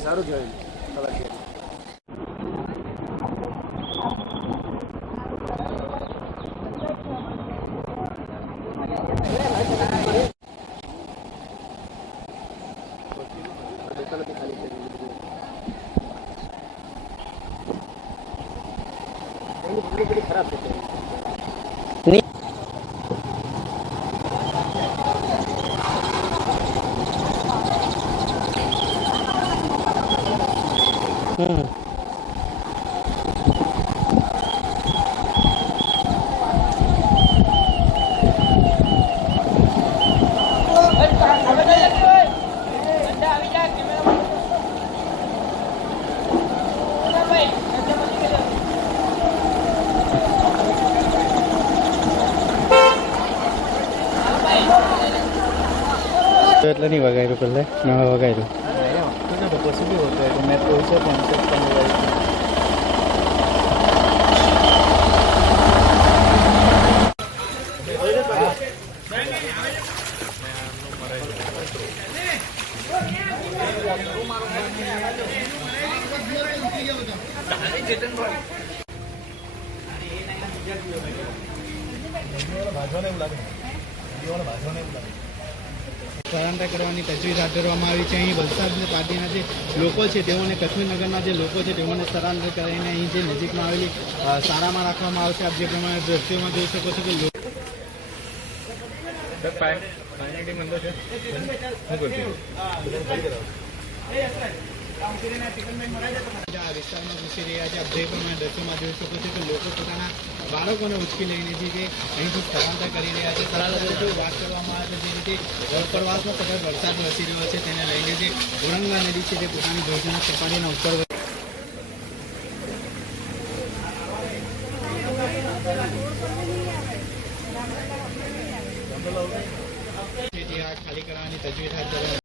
સારું કહેવાય ખરાબ છે એટલે નહીં વગાડ્યું પહેલે મેં વગાડ્યું तो પછી भी होता है तो मैं तो उसे कॉन्सेप्ट करने સ્થળાંતર કરવાની તજવીજ હાથ ધરવામાં આવી છે। અહીં વલસાડ પાર્ટીના જે લોકો છે તેઓને કશ્મીરનગરના જે લોકો છે તેઓને સ્થળાંતર કરીને અહીં જે નજીકમાં આવેલી શાળામાં રાખવામાં આવશે। આપ જે પ્રમાણે દ્રશ્યોમાં જોઈ શકો છો કે આ વિસ્તારમાં ઘૂસી રહ્યા છે। આપ જે પ્રમાણે દ્રશ્યોમાં જોઈ શકો છો કે લોકો પોતાના બાળકોને ઉચકી લઈને છે જે અહીંથી સ્થળાંતર કરી રહ્યા છે। સ્થળાંતર વાત કરવામાં આવે તો જે રીતે ઉપરવાસમાં સતત વરસાદ વરસી રહ્યો છે તેને લઈને જે ઔરંગા નદી છે તે પોતાની ભોજનના સપાટીના ઉપર ખાલી કરવાની તજવીજ હાથ ધરવામાં